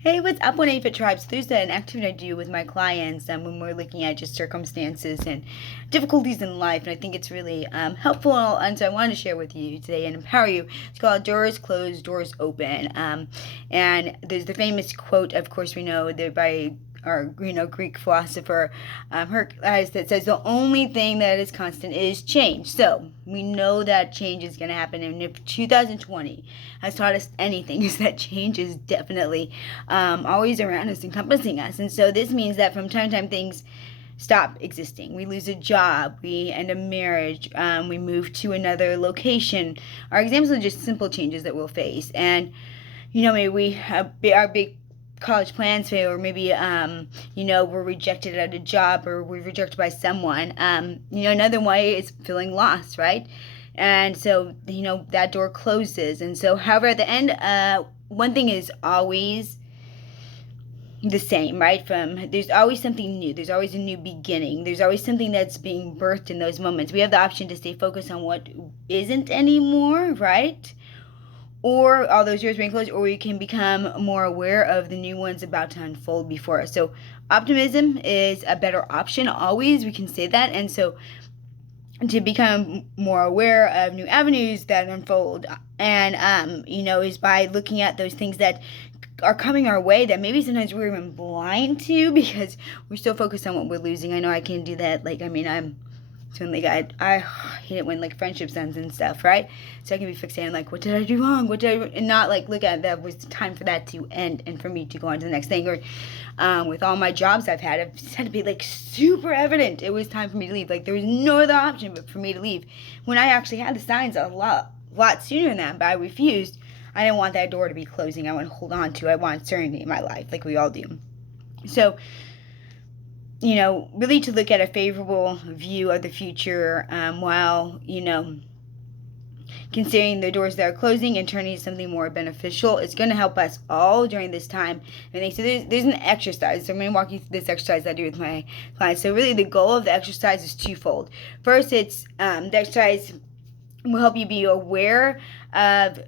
Hey, what's up, 1-8 Tribes? There's an activity I do with my clients when we're looking at just circumstances and difficulties in life, and I think it's really helpful, and so I wanted to share with you today and empower you. It's called Doors Closed, Doors Open, and there's the famous quote, of course, we know that by our Greek philosopher Heraclitus, that says the only thing that is constant is change. So we know that change is going to happen, and if 2020 has taught us anything, is that change is definitely always around us, encompassing us. And so this means that from time to time things stop existing. We lose a job, we end a marriage, we move to another location. Our examples are just simple changes that we'll face. And maybe we have our big college plans fail, or maybe we're rejected at a job, or we're rejected by someone. Another way is feeling lost, right? And so that door closes. And so, however, at the end, one thing is always the same, right? There's always something new. There's always a new beginning. There's always something that's being birthed in those moments. We have the option to stay focused on what isn't anymore, right? Or all those doors being closed, or we can become more aware of the new ones about to unfold before us. So optimism is a better option always. We can say that. And so to become more aware of new avenues that unfold, and is by looking at those things that are coming our way that maybe sometimes we're even blind to because we're so focused on what we're losing. I know I can do that. I hate it when friendships ends and stuff, right? So I can be fixated on what did I do wrong? And not look at that was time for that to end and for me to go on to the next thing. Or with all my jobs I've had to be super evident. It was time for me to leave. There was no other option but for me to leave. When I actually had the signs a lot sooner than that, but I refused. I didn't want that door to be closing. I want to hold on to. I want certainty in my life, like we all do. So really to look at a favorable view of the future while, considering the doors that are closing and turning to something more beneficial. It's going to help us all during this time. And so there's an exercise. So I'm going to walk you through this exercise I do with my clients. So really the goal of the exercise is twofold. First, it's the exercise will help you be aware of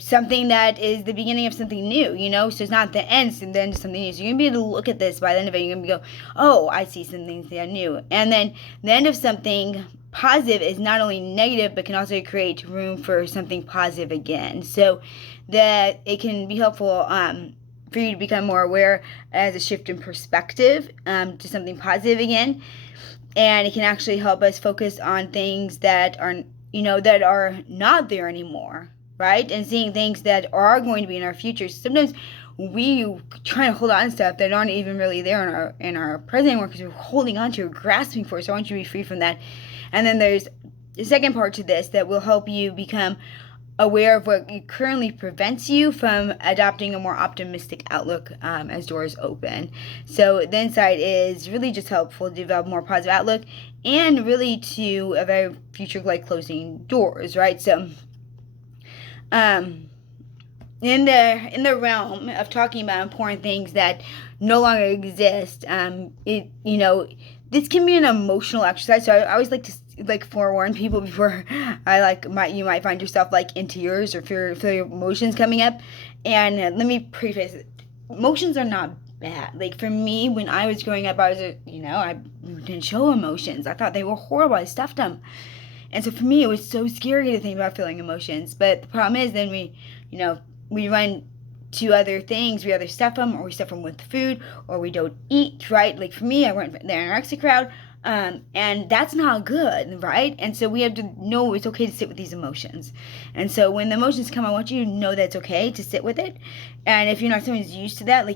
something that is the beginning of something new, so it's not the end and then something new. So you're gonna be able to look at this by the end of it. You're gonna go, oh, I see something that new. And then the end of something positive is not only negative but can also create room for something positive again. So that it can be helpful for you to become more aware as a shift in perspective to something positive again. And it can actually help us focus on things that are that are not there anymore, right? And seeing things that are going to be in our future. Sometimes we try to hold on to stuff that aren't even really there in our present anymore because we're holding on to or grasping for it. So I want you to be free from that. And then there's the second part to this that will help you become aware of what currently prevents you from adopting a more optimistic outlook as doors open. So the insight is really just helpful to develop a more positive outlook and really to a very future closing doors, right? So in the realm of talking about important things that no longer exist, this can be an emotional exercise. So I always like to forewarn people before you might find yourself in tears or feel your emotions coming up. And let me preface it. Emotions are not bad. For me, when I was growing up, I didn't show emotions. I thought they were horrible. I stuffed them. And so for me, it was so scary to think about feeling emotions. But the problem is then we run to other things. We either stuff them or we stuff them with food or we don't eat, right? For me, I went the anorexic crowd. And that's not good, right? And so we have to know it's okay to sit with these emotions. And so when the emotions come, I want you to know that it's okay to sit with it. And if you're not someone who's used to that,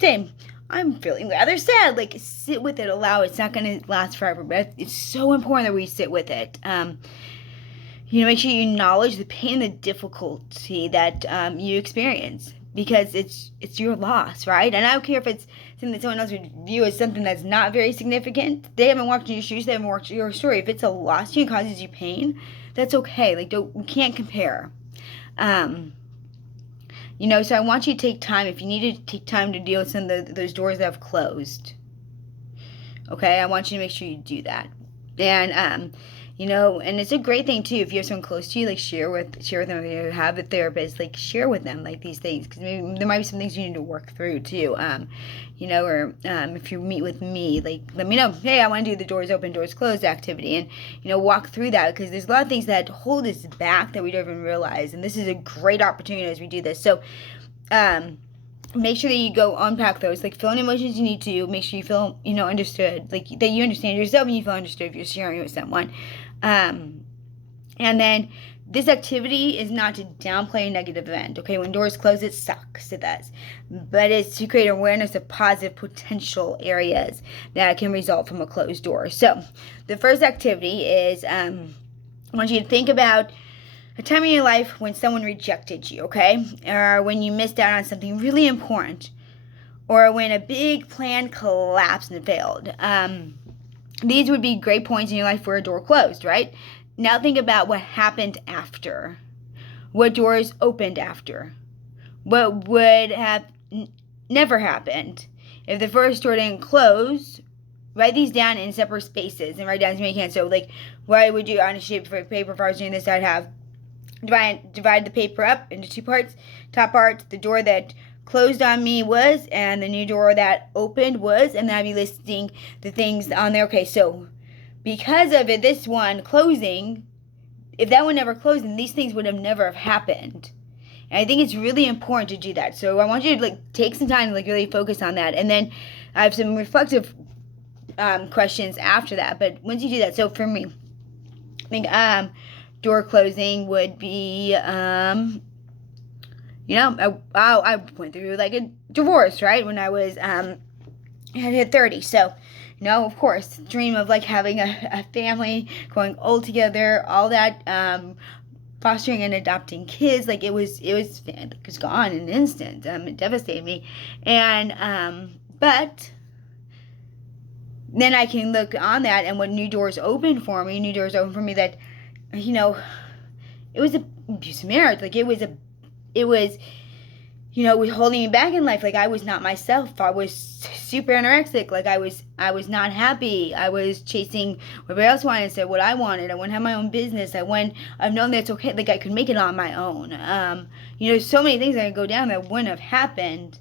same. I'm feeling rather sad. Sit with it, allow it. It's not going to last forever, but it's so important that we sit with it. Make sure you acknowledge the pain, the difficulty that you experience, because it's your loss, right? And I don't care if it's something that someone else would view as something that's not very significant. They haven't walked in your shoes. They haven't walked your story. If it's a loss to you and causes you pain, that's okay. We can't compare. So I want you to take time. If you need to take time to deal with some of those doors that have closed, okay, I want you to make sure you do that. And And it's a great thing too if you have someone close to you, like share with them. If you have a therapist, like share with them like these things, because maybe there might be some things you need to work through too. Or if you meet with me, like let me know, hey, I want to do the doors open, doors closed activity, and walk through that, because there's a lot of things that hold us back that we don't even realize, and this is a great opportunity as we do this. So make sure that you go unpack those, like fill in emotions you need to, make sure you feel understood, like that you understand yourself and you feel understood if you're sharing it with someone. And then this activity is not to downplay a negative event. Okay, when doors close, it sucks, it does, but it's to create awareness of positive potential areas that can result from a closed door. So the first activity is I want you to think about a time in your life when someone rejected you, okay? Or when you missed out on something really important. Or when a big plan collapsed and failed. These would be great points in your life where a door closed, right? Now think about what happened after. What doors opened after. What would have never happened if the first door didn't close. Write these down in separate spaces and write down as many as you can. So, like, what I would do on a sheet of paper if I was doing this, I'd have divide the paper up into two parts. Top part, the door that closed on me was, and the new door that opened was, and then I'd be listing the things on there. Okay, so because of it, this one closing, if that one never closed, then these things would have never have happened. And I think it's really important to do that. So I want you to take some time to really focus on that. And then I have some reflective questions after that. But once you do that, so for me, I think door closing would be, I went through a divorce, right, when I was, I hit 30, so, of course, dream of having a family, growing old together, all that, fostering and adopting kids, it was gone in an instant. It devastated me, and, but then I can look on that, and what new doors opened for me that, it was an abusive marriage. It was holding me back in life. I was not myself. I was super anorexic. I was not happy. I was chasing what everybody else wanted instead of what I wanted. I wouldn't have my own business. I've known that it's okay. I could make it on my own. So many things that could go down that wouldn't have happened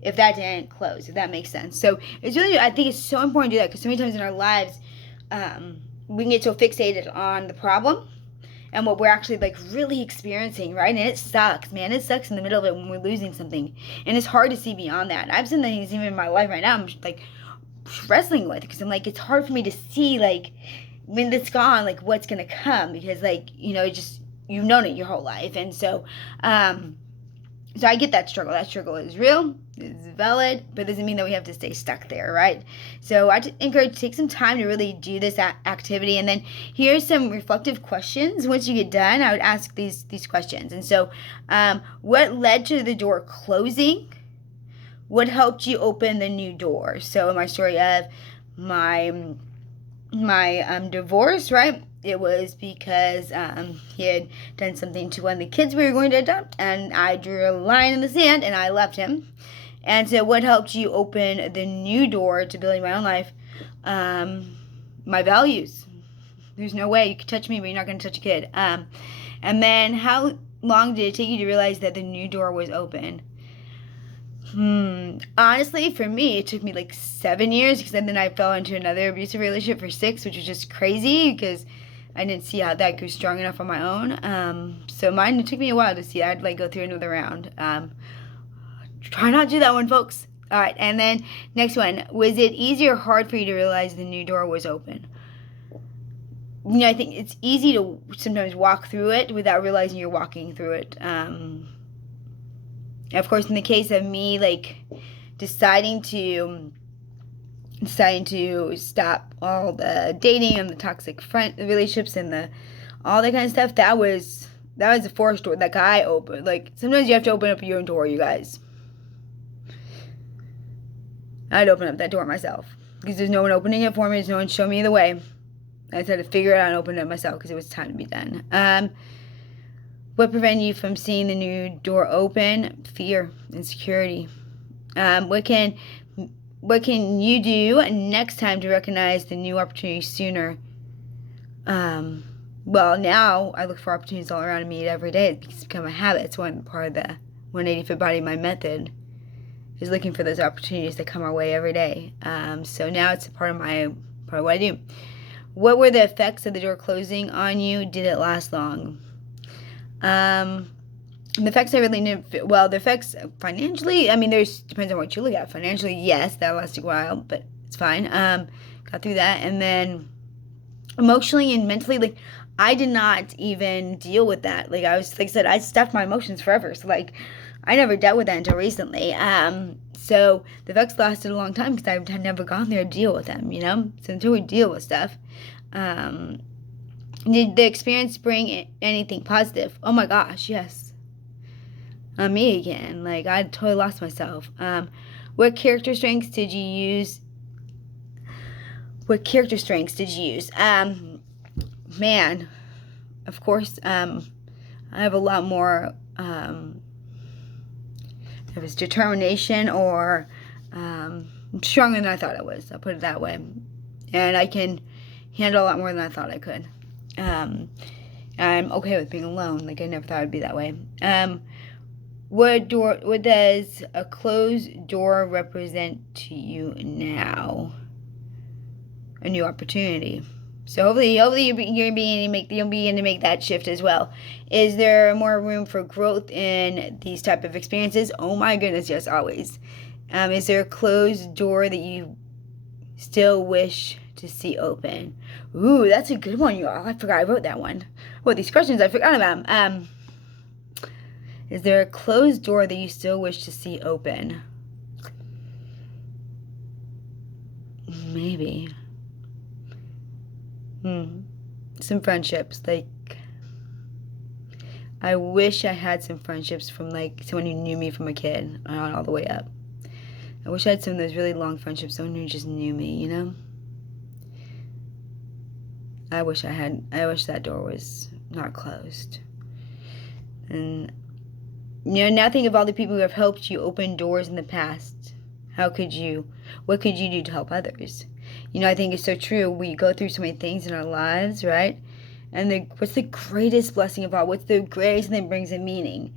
if that didn't close, if that makes sense. So it's really, I think it's so important to do that, because so many times in our lives, we can get so fixated on the problem and what we're actually really experiencing, right? And it sucks, man. It sucks in the middle of it when we're losing something, and it's hard to see beyond that. I've seen things even in my life right now I'm wrestling with, because I'm it's hard for me to see when it's gone, what's gonna come, because you've known it your whole life. And so so I get that struggle. That struggle is real, it's valid, but it doesn't mean that we have to stay stuck there, right? So I just encourage you to take some time to really do this activity. And then here's some reflective questions. Once you get done, I would ask these questions. And so what led to the door closing? What helped you open the new door? So in my story of my divorce, right? It was because he had done something to one of the kids we were going to adopt, and I drew a line in the sand and I left him. And so what helped you open the new door to building my own life? My values. There's no way you can touch me, but you're not going to touch a kid. And then how long did it take you to realize that the new door was open? Honestly, for me, it took me 7 years, because then I fell into another abusive relationship for 6, which was just crazy because I didn't see how that grew strong enough on my own. So mine, it took me a while to see. I'd go through another round. Try not to do that one, folks. All right, and then next one. Was it easy or hard for you to realize the new door was open? I think it's easy to sometimes walk through it without realizing you're walking through it. Of course, in the case of me, deciding to stop all the dating and the toxic friend relationships and all that kind of stuff, that was a forced door. That guy opened. Sometimes you have to open up your own door, you guys. I'd open up that door myself, because there's no one opening it for me. There's no one showing me the way. I just had to figure it out and open it myself, because it was time to be done. What prevented you from seeing the new door open? Fear, insecurity. What can you do next time to recognize the new opportunity sooner? Well, now I look for opportunities all around me every day. It's become a habit. It's one part of the 180 Fit Body My method is looking for those opportunities that come our way every day. So now it's a part of what I do. What were the effects of the door closing on you? Did it last long? The effects I really didn't. Well, the effects financially. I mean, depends on what you look at. Financially, yes, that lasted a while, but it's fine. Got through that, and then emotionally and mentally, like I did not even deal with that. Like I said, I stuffed my emotions forever. So like I never dealt with that until recently. So the effects lasted a long time because I had never gone there to deal with them, So until we deal with stuff, did the experience bring anything positive? Oh my gosh, yes. Me again. Like I totally lost myself. What character strengths did you use? Man, of course, I have a lot more, it was determination or stronger than I thought I was. I'll put it that way. And I can handle a lot more than I thought I could. I'm okay with being alone. Like I never thought I'd be that way. What does a closed door represent to you now? A new opportunity. So hopefully you'll be able to make that shift as well. Is there more room for growth in these type of experiences? Oh my goodness, yes, always. Is there a closed door that you still wish to see open? Ooh, that's a good one, y'all. I forgot I wrote that one. Well, these questions I forgot about. Is there a closed door that you still wish to see open? Maybe. Some friendships. Like, I wish I had some friendships from, like, someone who knew me from a kid on all the way up. I wish I had some of those really long friendships, someone who just knew me, I wish that door was not closed. And, now think of all the people who have helped you open doors in the past. What could you do to help others? I think it's so true. We go through so many things in our lives, right? And what's the greatest blessing of all? What's the greatest thing that brings a meaning?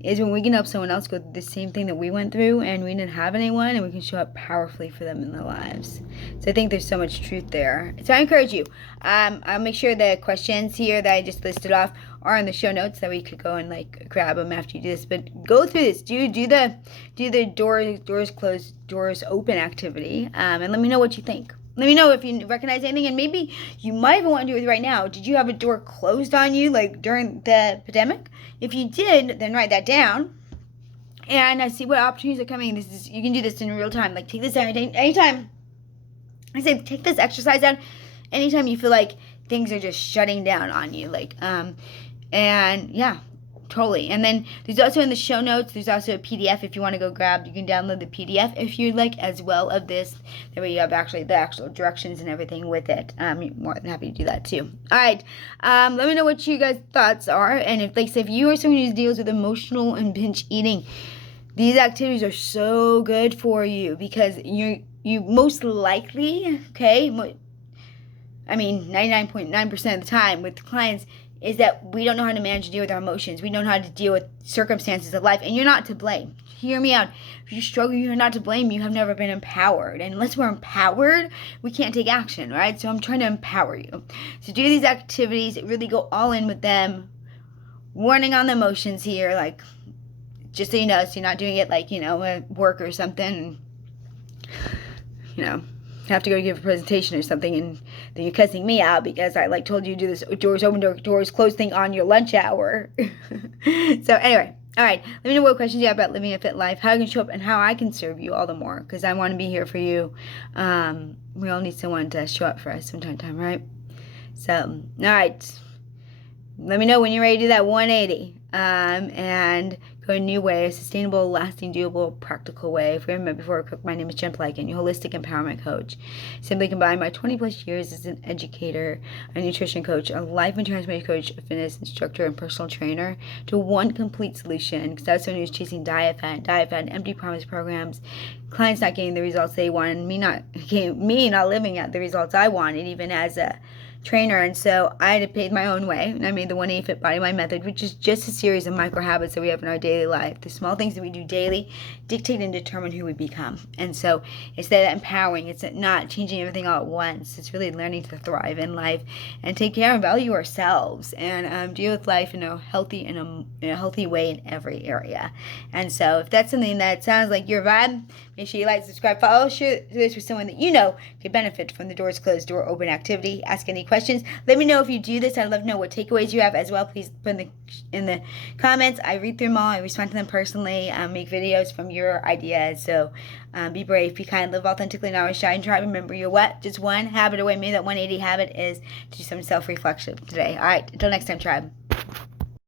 Is when we can help someone else go through the same thing that we went through and we didn't have anyone, and we can show up powerfully for them in their lives. So I think there's so much truth there. So I encourage you. I'll make sure the questions here that I just listed off are in the show notes that we could go and like grab them after you do this. But go through this. Do the doors closed, doors open activity, and let me know what you think. Let me know if you recognize anything, and maybe you might even want to do it right now. Did you have a door closed on you, like during the pandemic? If you did, then write that down, and see what opportunities are coming. You can do this in real time. Like take this anytime. I say take this exercise out anytime you feel like things are just shutting down on you. And yeah. Totally. And then there's also in the show notes, there's also a PDF if you want to go grab. You can download the PDF if you'd like as well of this. That way you have actually the actual directions and everything with it. I'm more than happy to do that too. All right. Let me know what you guys' thoughts are. And if you are someone who deals with emotional and binge eating, these activities are so good for you because you most likely, 99.9% of the time with clients, is that we don't know how to manage and deal with our emotions. We don't know how to deal with circumstances of life. And you're not to blame. Hear me out. If you struggle, you're not to blame. You have never been empowered. And unless we're empowered, we can't take action, right? So I'm trying to empower you. So do these activities. Really go all in with them. Warning on the emotions here. Like, just so you know, so you're not doing it like, at work or something. Have to go give a presentation or something, and then you're cussing me out because I told you to do this doors open, doors closed thing on your lunch hour. So anyway, all right. Let me know what questions you have about living a fit life, how I can show up, and how I can serve you all the more because I want to be here for you. We all need someone to show up for us from time to time, right? So all right. Let me know when you're ready to do that 180 and go a new way, a sustainable, lasting, doable, practical way. If we haven't met before, my name is Jen Pelican, your holistic empowerment coach. Simply combine my 20 plus years as an educator, a nutrition coach, a life and transformation coach, a fitness instructor, and personal trainer to one complete solution. Because that's someone who's chasing diet fat, empty promise programs, clients not getting the results they want, and me not living at the results I wanted, even as a trainer, and so I had to pave my own way, and I made the 180 Fit Body Mind Method, which is just a series of micro habits that we have in our daily life. The small things that we do daily dictate and determine who we become. And so it's that empowering. It's not changing everything all at once. It's really learning to thrive in life and take care and value ourselves, and deal with life in a healthy way in every area. And so if that's something that sounds like your vibe, make sure you like, subscribe, follow, share this with someone that you know could benefit from the Doors Closed, Door Open activity. Ask any questions. Let me know if you do this. I'd love to know what takeaways you have as well. Please put in the comments. I read through them all. I respond to them personally. Make videos from your ideas. So be brave, be kind, live authentically, and always shine. Try to remember you're what? Just one habit away. Maybe that 180 habit is to do some self-reflection today. All right. Until next time, tribe.